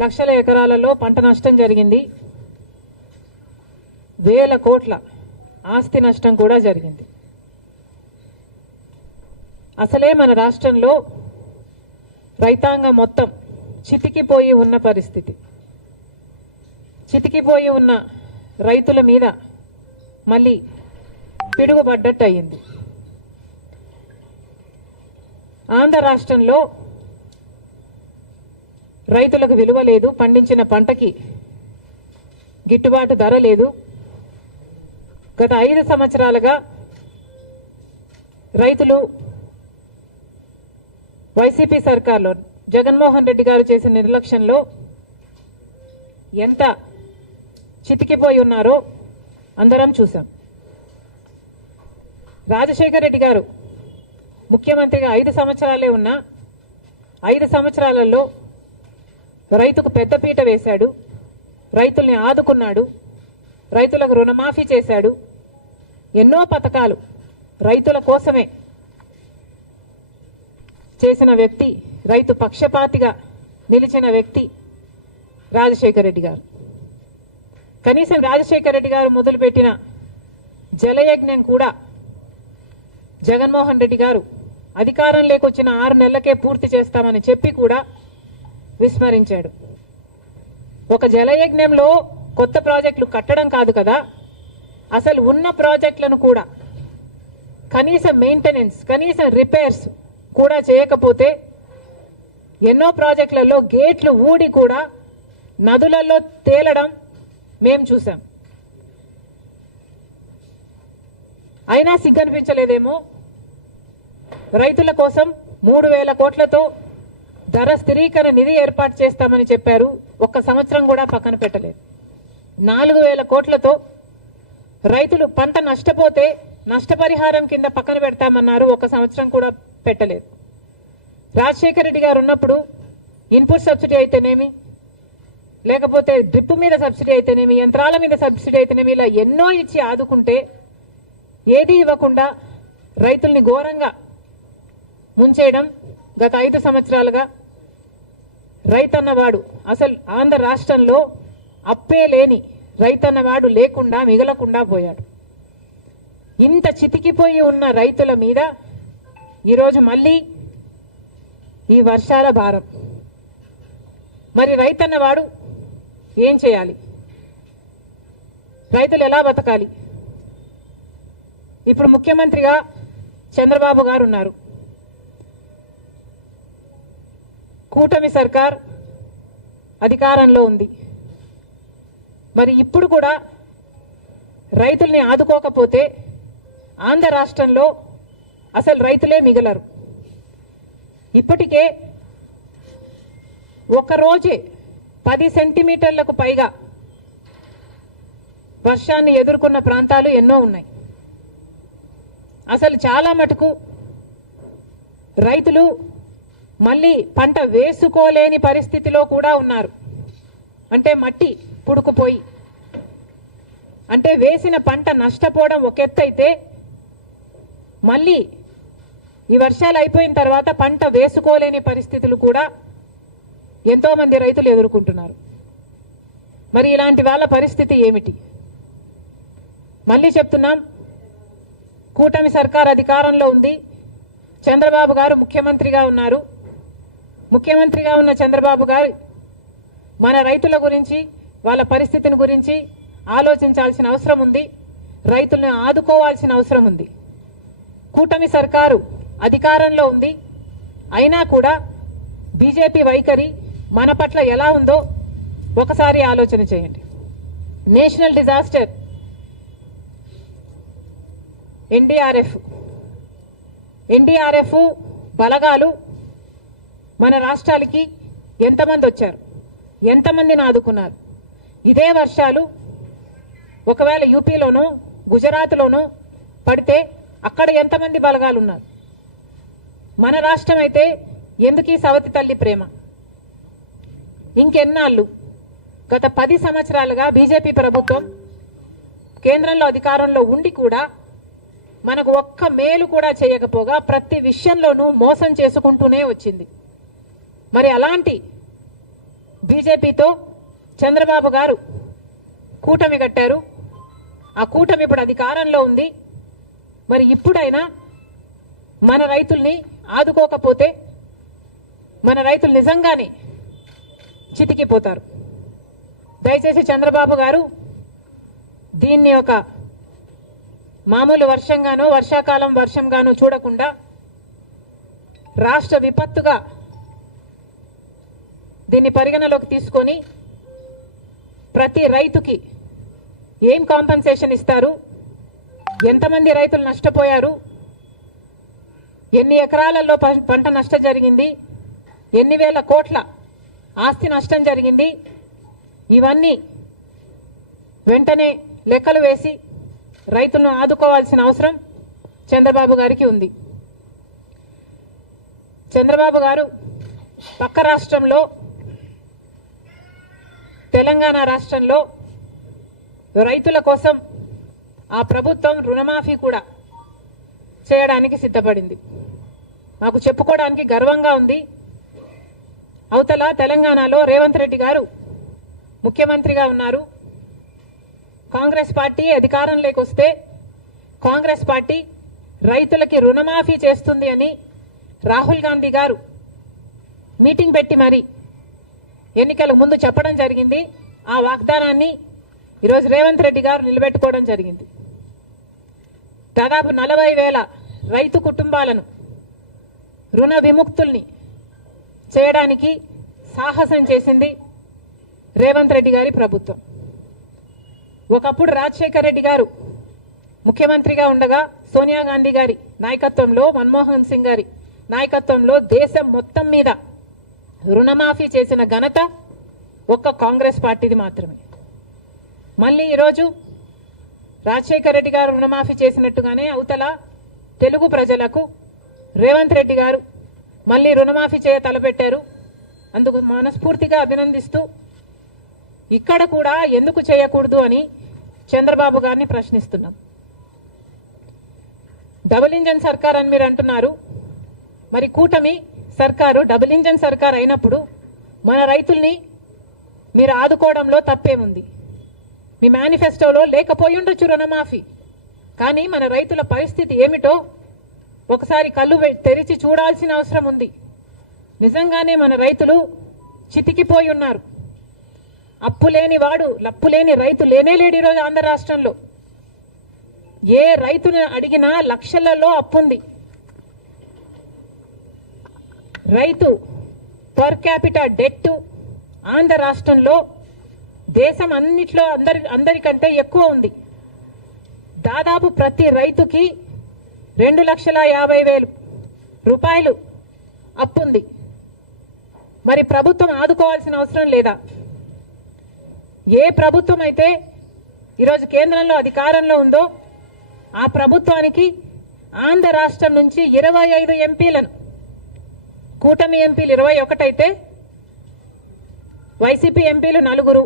లక్షల ఎకరాలలో పంట నష్టం జరిగింది. వేల కోట్ల ఆస్తి నష్టం కూడా జరిగింది. అసలే మన రాష్ట్రంలో రైతాంగం మొత్తం చితికిపోయి ఉన్న పరిస్థితి. చితికిపోయి ఉన్న రైతుల మీద మళ్ళీ పిడుగుపడ్డట్టు అయింది. ఆంధ్ర రాష్ట్రంలో రైతులకు విలువ లేదు, పండించిన పంటకి గిట్టుబాటు ధర లేదు. గత 5 సంవత్సరాలుగా రైతులు వైసీపీ సర్కార్లో జగన్మోహన్ రెడ్డి గారు చేసిన నిర్లక్ష్యంలో ఎంత చితికిపోయి ఉన్నారో అందరం చూసాం. రాజశేఖర రెడ్డి గారు ముఖ్యమంత్రిగా 5 సంవత్సరాలే ఉన్నా 5 సంవత్సరాలలో రైతుకు పెద్దపీట వేశాడు, రైతుల్ని ఆదుకున్నాడు, రైతులకు రుణమాఫీ చేశాడు. ఎన్నో పథకాలు రైతుల కోసమే చేసిన వ్యక్తి, రైతు పక్షపాతిగా నిలిచిన వ్యక్తి రాజశేఖర రెడ్డి గారు. కనీసం రాజశేఖర రెడ్డి గారు మొదలుపెట్టిన జలయజ్ఞం కూడా జగన్మోహన్ రెడ్డి గారు అధికారంలోకి వచ్చిన 6 నెలలకే పూర్తి చేస్తామని చెప్పి కూడా విస్మరించాడు. ఒక జలయజ్ఞంలో కొత్త ప్రాజెక్టులు కట్టడం కాదు కదా, అసలు ఉన్న ప్రాజెక్టులను కూడా కనీసం మెయింటెనెన్స్, కనీసం రిపేర్స్ కూడా చేయకపోతే ఎన్నో ప్రాజెక్టులలో గేట్లు ఊడి కూడా నదులలో తేలడం మేం చూసాం. అయినా సిగ్గనిపించలేదేమో. రైతుల కోసం 3,000 కోట్లతో ధర స్థిరీకరణ నిధి ఏర్పాటు చేస్తామని చెప్పారు. 1 సంవత్సరం కూడా పక్కన పెట్టలేదు. 4,000 కోట్లతో రైతులు పంట నష్టపోతే నష్టపరిహారం కింద పక్కన పెడతామన్నారు. 1 సంవత్సరం కూడా పెట్టలేదు. రాజశేఖర రెడ్డి గారు ఉన్నప్పుడు ఇన్పుట్ సబ్సిడీ అయితేనేమి, లేకపోతే డ్రిప్ మీద సబ్సిడీ అయితేనేమి, యంత్రాల మీద సబ్సిడీ అయితేనేమి, ఇలా ఎన్నో ఇచ్చి ఆదుకుంటే ఏది ఇవ్వకుండా రైతుల్ని ఘోరంగా ముంచేయడం గత 5 సంవత్సరాలుగా. రైతన్నవాడు అసలు ఆంధ్ర రాష్ట్రంలో అప్పే లేని రైతన్నవాడు లేకుండా మిగలకుండా పోయాడు. ఇంత చితికిపోయి ఉన్న రైతుల మీద ఈరోజు మళ్ళీ ఈ వర్షాల భారం. మరి రైతన్నవాడు ఏం చేయాలి? రైతులు ఎలా బతకాలి? ఇప్పుడు ముఖ్యమంత్రిగా చంద్రబాబు గారు ఉన్నారు. కూటమి సర్కార్ అధికారంలో ఉంది. మరి ఇప్పుడు కూడా రైతుల్ని ఆదుకోకపోతే ఆంధ్ర రాష్ట్రంలో అసలు రైతులే మిగలరు. ఇప్పటికే ఒకరోజే 10 సెంటీమీటర్లకు పైగా వర్షాన్ని ఎదుర్కొన్న ప్రాంతాలు ఎన్నో ఉన్నాయి. అసలు చాలా మటుకు రైతులు మళ్ళీ పంట వేసుకోలేని పరిస్థితిలో కూడా ఉన్నారు. అంటే మట్టి పుడుకుపోయి, అంటే వేసిన పంట నష్టపోవడం ఒక ఎత్తు అయితే, మళ్ళీ ఈ వర్షాలు అయిపోయిన తర్వాత పంట వేసుకోలేని పరిస్థితులు కూడా ఎంతో మంది రైతులు ఎదుర్కొంటున్నారు. మరి ఇలాంటి వాళ్ళ పరిస్థితి ఏమిటి? మళ్ళీ చెప్తున్నాం, కూటమి సర్కార్ అధికారంలో ఉంది. చంద్రబాబు గారు ముఖ్యమంత్రిగా ఉన్నారు. ముఖ్యమంత్రిగా ఉన్న చంద్రబాబు గారు మన రైతుల గురించి, వాళ్ళ పరిస్థితిని గురించి ఆలోచించాల్సిన అవసరం ఉంది. రైతులను ఆదుకోవాల్సిన అవసరం ఉంది. కూటమి సర్కారు అధికారంలో ఉంది. అయినా కూడా బీజేపీ వైఖరి మన పట్ల ఎలా ఉందో ఒకసారి ఆలోచన చేయండి. నేషనల్ డిజాస్టర్ ఎన్డీఆర్ఎఫ్ బలగాలు మన రాష్ట్రాలకి ఎంతమంది వచ్చారు, ఎంతమందిని ఆదుకున్నారు? ఇదే వర్షాలు ఒకవేళ యూపీలోనో గుజరాత్లోనో పడితే అక్కడ ఎంతమంది బలగాలు ఉన్నారు? మన రాష్ట్రం అయితే ఎందుకు ఈ సవతి తల్లి ప్రేమ? ఇంకెన్నాళ్ళు? గత 10 సంవత్సరాలుగా బీజేపీ ప్రభుత్వం కేంద్రంలో అధికారంలో ఉండి కూడా మనకు ఒక్క మేలు కూడా చేయకపోగా ప్రతి విషయంలోనూ మోసం చేసుకుంటూనే వచ్చింది. మరి అలాంటి బీజేపీతో చంద్రబాబు గారు కూటమి కట్టారు. ఆ కూటమి ఇప్పుడు అధికారంలో ఉంది. మరి ఇప్పుడైనా మన రైతుల్ని ఆదుకోకపోతే మన రైతులు నిజంగానే చితికిపోతారు. దయచేసి చంద్రబాబు గారు దీన్ని ఒక మామూలు వర్షంగానో వర్షాకాలం వర్షంగానో చూడకుండా రాష్ట్ర విపత్తుగా దీన్ని పరిగణలోకి తీసుకొని ప్రతి రైతుకి ఏం కాంపెన్సేషన్ ఇస్తారు, ఎంతమంది రైతులు నష్టపోయారు, ఎన్ని ఎకరాలలో పంట నష్టం జరిగింది, ఎన్ని వేల కోట్ల ఆస్తి నష్టం జరిగింది, ఇవన్నీ వెంటనే లెక్కలు వేసి రైతులను ఆదుకోవాల్సిన అవసరం చంద్రబాబు గారికి ఉంది. చంద్రబాబు గారు పక్క రాష్ట్రంలో తెలంగాణ రాష్ట్రంలో రైతుల కోసం ఆ ప్రభుత్వం రుణమాఫీ కూడా చేయడానికి సిద్ధపడింది. మాకు చెప్పుకోవడానికి గర్వంగా ఉంది. అవతల తెలంగాణలో రేవంత్ రెడ్డి గారు ముఖ్యమంత్రిగా ఉన్నారు. కాంగ్రెస్ పార్టీ అధికారంలోకి వస్తే కాంగ్రెస్ పార్టీ రైతులకి రుణమాఫీ చేస్తుంది అని రాహుల్ గాంధీ గారు మీటింగ్ పెట్టి మరి ఎన్నికల ముందు చెప్పడం జరిగింది. ఆ వాగ్దానాన్ని ఈరోజు రేవంత్ రెడ్డి గారు నిలబెట్టుకోవడం జరిగింది. దాదాపు 40,000 రైతు కుటుంబాలను రుణ విముక్తుల్ని చేయడానికి సాహసం చేసింది రేవంత్ రెడ్డి గారి ప్రభుత్వం. ఒకప్పుడు రాజశేఖర్ రెడ్డి గారు ముఖ్యమంత్రిగా ఉండగా సోనియా గాంధీ గారి నాయకత్వంలో, మన్మోహన్ సింగ్ గారి నాయకత్వంలో దేశం మొత్తం మీద రుణమాఫీ చేసిన ఘనత ఒక్క కాంగ్రెస్ పార్టీది మాత్రమే. మళ్ళీ ఈరోజు రాజశేఖర్ రెడ్డి గారు రుణమాఫీ చేసినట్టుగానే అవతల తెలుగు ప్రజలకు రేవంత్ రెడ్డి గారు మళ్ళీ రుణమాఫీ చేయ తలపెట్టారు. అందుకు మనస్ఫూర్తిగా అభినందిస్తూ ఇక్కడ కూడా ఎందుకు చేయకూడదు అని చంద్రబాబు గారిని ప్రశ్నిస్తున్నాం. డబుల్ ఇంజన్ సర్కార్ అని మీరు అంటున్నారు. మరి కూటమి సర్కారు డబుల్ ఇంజన్ సర్కార్ అయినప్పుడు మన రైతుల్ని మీరు ఆదుకోవడంలో తప్పేముంది? మీ మేనిఫెస్టోలో లేకపోయి ఉండొచ్చు రుణమాఫీ, కానీ మన రైతుల పరిస్థితి ఏమిటో ఒకసారి కళ్ళు తెరిచి చూడాల్సిన అవసరం ఉంది. నిజంగానే మన రైతులు చితికిపోయి ఉన్నారు. అప్పు లేని వాడు లప్పు లేని రైతు లేనే లేడు ఈరోజు ఆంధ్ర రాష్ట్రంలో. ఏ రైతును అడిగినా లక్షలలో అప్పుంది. రైతు పర్ క్యాపిటా డెట్ ఆంధ్ర రాష్ట్రంలో దేశం అన్నిట్లో అందరికంటే ఎక్కువ ఉంది. దాదాపు ప్రతి రైతుకి 2,50,000 రూపాయలు అప్పుంది. మరి ప్రభుత్వం ఆదుకోవాల్సిన అవసరం లేదా? ఏ ప్రభుత్వం అయితే ఈరోజు కేంద్రంలో అధికారంలో ఉందో ఆ ప్రభుత్వానికి ఆంధ్ర రాష్ట్రం నుంచి 25 ఎంపీలను, కూటమి ఎంపీలు 21 అయితే వైసీపీ ఎంపీలు 4,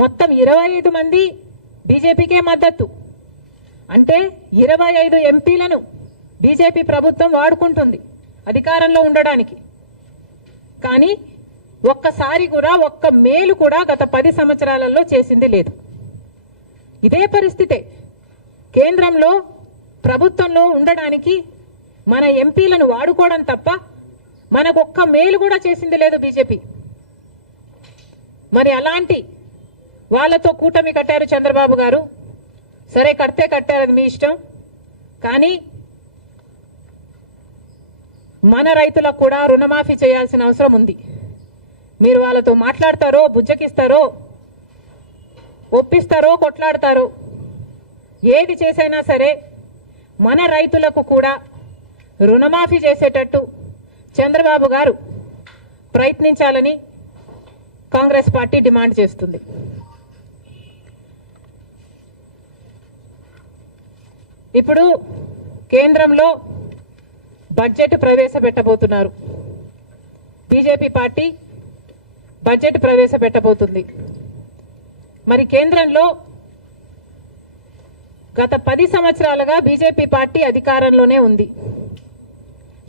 మొత్తం 25 మంది బీజేపీకే మద్దతు. అంటే 25 ఎంపీలను బీజేపీ ప్రభుత్వం వాడుకుంటుంది అధికారంలో ఉండడానికి. కానీ ఒక్కసారి కూడా ఒక్క మేలు కూడా గత 10 సంవత్సరాలలో చేసింది లేదు. ఇదే పరిస్థితే కేంద్రంలో ప్రభుత్వంలో ఉండడానికి మన ఎంపీలను వాడుకోవడం తప్ప మనకు ఒక్క మేలు కూడా చేసింది లేదు బీజేపీ. మరి అలాంటి వాళ్ళతో కూటమి కట్టారు చంద్రబాబు గారు. సరే, కడితే కట్టారు, అది మీ ఇష్టం. కానీ మన రైతులకు కూడా రుణమాఫీ చేయాల్సిన అవసరం ఉంది. మీరు వాళ్ళతో మాట్లాడతారో, బుజ్జకిస్తారో, ఒప్పిస్తారో, కొట్లాడతారో, ఏది చేసైనా సరే మన రైతులకు కూడా రుణమాఫీ చేసేటట్టు చంద్రబాబు గారు ప్రయత్నించాలని కాంగ్రెస్ పార్టీ డిమాండ్ చేస్తుంది. ఇప్పుడు కేంద్రంలో బడ్జెట్ ప్రవేశపెట్టబోతున్నారు. బీజేపీ పార్టీ బడ్జెట్ ప్రవేశపెట్టబోతుంది. మరి కేంద్రంలో గత 10 సంవత్సరాలుగా బీజేపీ పార్టీ అధికారంలోనే ఉంది.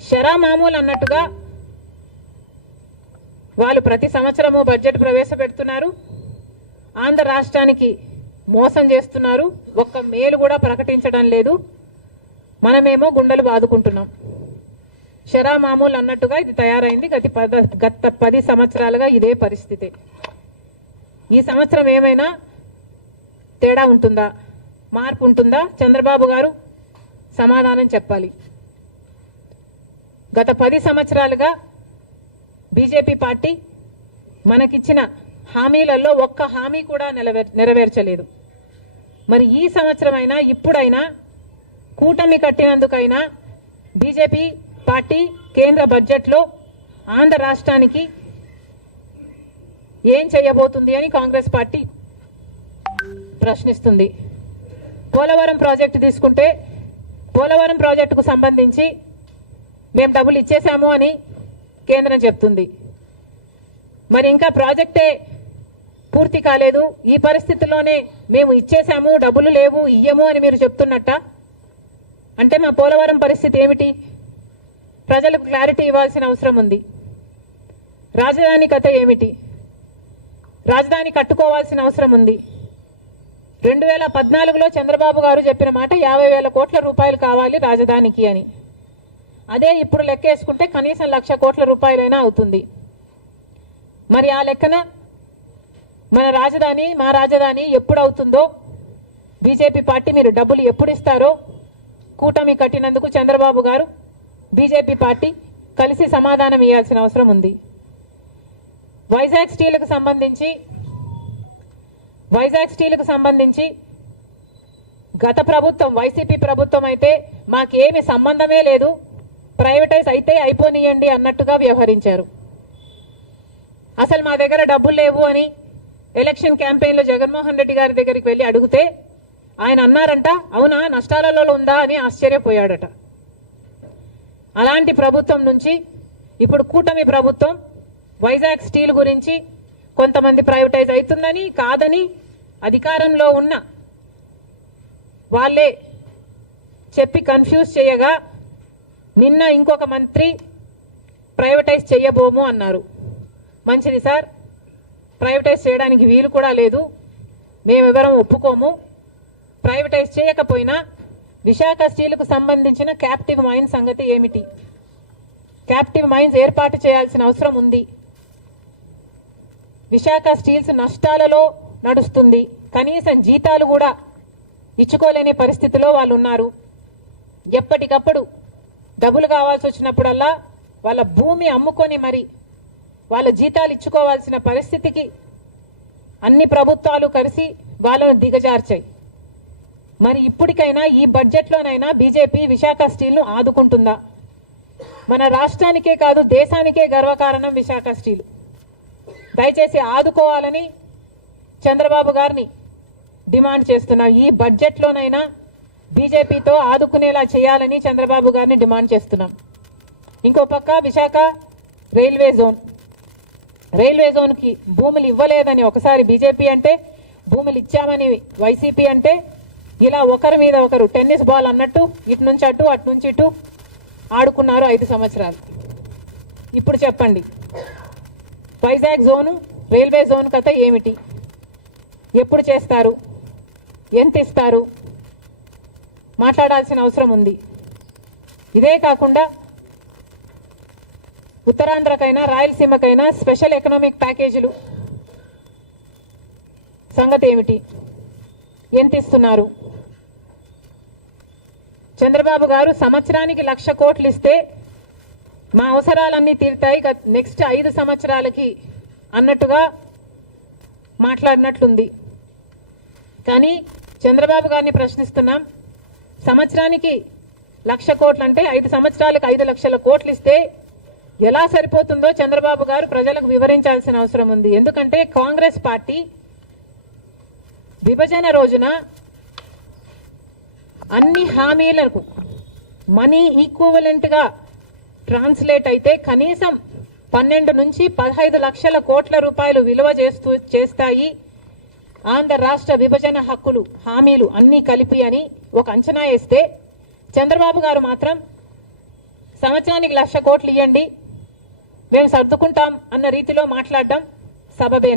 షరా మామూలు అన్నట్టుగా వాళ్ళు ప్రతి సంవత్సరము బడ్జెట్ ప్రవేశపెడుతున్నారు. ఆంధ్ర రాష్ట్రానికి మోసం చేస్తున్నారు. ఒక్క మేలు కూడా ప్రకటించడం లేదు. మనమేమో గుండెలు బాదుకుంటున్నాం. షరా మామూలు అన్నట్టుగా ఇది తయారైంది. గత 10 సంవత్సరాలుగా ఇదే పరిస్థితి. ఈ సంవత్సరం ఏమైనా తేడా ఉంటుందా, మార్పు ఉంటుందా? చంద్రబాబు గారు సమాధానం చెప్పాలి. గత 10 సంవత్సరాలుగా బీజేపీ పార్టీ మనకిచ్చిన హామీలలో ఒక్క హామీ కూడా నెరవేర్చలేదు. మరి ఈ సంవత్సరమైనా ఇప్పుడైనా కూటమి కట్టినందుకైనా బీజేపీ పార్టీ కేంద్ర బడ్జెట్లో ఆంధ్ర రాష్ట్రానికి ఏం చేయబోతుంది అని కాంగ్రెస్ పార్టీ ప్రశ్నిస్తుంది. పోలవరం ప్రాజెక్టు తీసుకుంటే పోలవరం ప్రాజెక్టుకు సంబంధించి మేము డబ్బులు ఇచ్చేశాము అని కేంద్రం చెప్తుంది. మరి ఇంకా ప్రాజెక్టే పూర్తి కాలేదు. ఈ పరిస్థితుల్లోనే మేము ఇచ్చేశాము, డబ్బులు లేవు, ఇయ్యము అని మీరు చెప్తున్నట్ట. అంటే మా పోలవరం పరిస్థితి ఏమిటి? ప్రజలకు క్లారిటీ ఇవ్వాల్సిన అవసరం ఉంది. రాజధాని కథ ఏమిటి? రాజధాని కట్టుకోవాల్సిన అవసరం ఉంది. 2014లో చంద్రబాబు గారు చెప్పిన మాట 50,000 కోట్ల రూపాయలు కావాలి రాజధానికి అని. అదే ఇప్పుడు లెక్కేసుకుంటే కనీసం 1,00,000 కోట్ల రూపాయలైనా అవుతుంది. మరి ఆ లెక్కన మన రాజధాని, మా రాజధాని ఎప్పుడు అవుతుందో, బీజేపీ పార్టీ మీరు డబ్బులు ఎప్పుడు ఇస్తారో కూటమి కట్టినందుకు చంద్రబాబు గారు, బీజేపీ పార్టీ కలిసి సమాధానం ఇవ్వాల్సిన అవసరం ఉంది. వైజాగ్ స్టీల్కు సంబంధించి గత ప్రభుత్వం, వైసీపీ ప్రభుత్వం అయితే మాకేమి సంబంధమే లేదు, ప్రైవేటైజ్ అయితే అయిపోనియండి అన్నట్టుగా వ్యవహరించారు. అసలు మా దగ్గర డబ్బులు లేవు అని ఎలక్షన్ క్యాంపెయిన్లో జగన్మోహన్ రెడ్డి గారి దగ్గరికి వెళ్ళి అడిగితే ఆయన అన్నారంట, అవునా నష్టాలలో ఉందా అని ఆశ్చర్యపోయాడట. అలాంటి ప్రభుత్వం నుంచి ఇప్పుడు కూటమి ప్రభుత్వం వైజాగ్ స్టీల్ గురించి కొంతమంది ప్రైవేటైజ్ అవుతుందని కాదని అధికారంలో ఉన్న వాళ్ళే చెప్పి కన్ఫ్యూజ్ చేయగా నిన్న ఇంకొక మంత్రి ప్రైవేటైజ్ చేయబోము అన్నారు. మంచిది సార్, ప్రైవేటైజ్ చేయడానికి వీలు కూడా లేదు, మేమెవరం ఒప్పుకోము. ప్రైవేటైజ్ చేయకపోయినా విశాఖ స్టీల్కు సంబంధించిన క్యాప్టివ్ మైన్స్ సంగతి ఏమిటి? క్యాప్టివ్ మైన్స్ ఏర్పాటు చేయాల్సిన అవసరం ఉంది. విశాఖ స్టీల్స్ నష్టాలలో నడుస్తుంది. కనీసం జీతాలు కూడా ఇచ్చుకోలేని పరిస్థితిలో వాళ్ళు ఉన్నారు. ఎప్పటికప్పుడు డబ్బులు కావాల్సి వచ్చినప్పుడల్లా వాళ్ళ భూమి అమ్ముకొని మరి వాళ్ళ జీతాలు ఇచ్చుకోవాల్సిన పరిస్థితికి అన్ని ప్రభుత్వాలు కలిసి వాళ్ళను దిగజార్చాయి. మరి ఇప్పటికైనా ఈ బడ్జెట్లోనైనా బీజేపీ విశాఖ స్టీల్ను ఆదుకుంటుందా? మన రాష్ట్రానికే కాదు దేశానికే గర్వకారణం విశాఖ స్టీల్. దయచేసి ఆదుకోవాలని చంద్రబాబు గారిని డిమాండ్ చేస్తున్నాం. ఈ బడ్జెట్లోనైనా బీజేపీతో ఆదుకునేలా చేయాలని చంద్రబాబు గారిని డిమాండ్ చేస్తున్నాం. ఇంకో పక్క విశాఖ రైల్వే జోన్కి భూములు ఇవ్వలేదని ఒకసారి బీజేపీ అంటే, భూములు ఇచ్చామని వైసీపీ అంటే, ఇలా ఒకరి మీద ఒకరు టెన్నిస్ బాల్ అన్నట్టు ఇటు నుంచి అటు అటు నుంచి ఇటు ఆడుకున్నారు 5 సంవత్సరాలు. ఇప్పుడు చెప్పండి, వైజాగ్ జోను, రైల్వే జోన్ కథ ఏమిటి? ఎప్పుడు చేస్తారు? ఎంత ఇస్తారు? మాట్లాడాల్సిన అవసరం ఉంది. ఇదే కాకుండా ఉత్తరాంధ్రకైనా రాయలసీమకైనా స్పెషల్ ఎకనామిక్ ప్యాకేజీలు సంగతి ఏమిటి? ఎంత ఇస్తున్నారు? చంద్రబాబు గారు సంవత్సరానికి 1,00,000 కోట్లు ఇస్తే మా అవసరాలన్నీ తీరుతాయి నెక్స్ట్ 5 సంవత్సరాలకి అన్నట్టుగా మాట్లాడినట్లుంది. కానీ చంద్రబాబు గారిని ప్రశ్నిస్తున్నాం, సంవత్సరానికి 1,00,000 కోట్లు అంటే 5 సంవత్సరాలకు 5,00,000 కోట్లు ఇస్తే ఎలా సరిపోతుందో చంద్రబాబు గారు ప్రజలకు వివరించాల్సిన అవసరం ఉంది. ఎందుకంటే కాంగ్రెస్ పార్టీ విభజన రోజున అన్ని హామీలకు మనీ ఈక్వివలెంట్ గా ట్రాన్స్లేట్ అయితే కనీసం 12 నుంచి 15 లక్షల కోట్ల రూపాయలు విలువ చేస్తాయి ఆంధ్ర రాష్ట్ర విభజన హక్కులు, హామీలు అన్నీ కలిపి అని ఒక అంచనా వేస్తే చంద్రబాబు గారు మాత్రం సంవత్సరానికి 1,00,000 కోట్లు ఇవ్వండి, మేము సర్దుకుంటాం అన్న రీతిలో మాట్లాడడం సబబే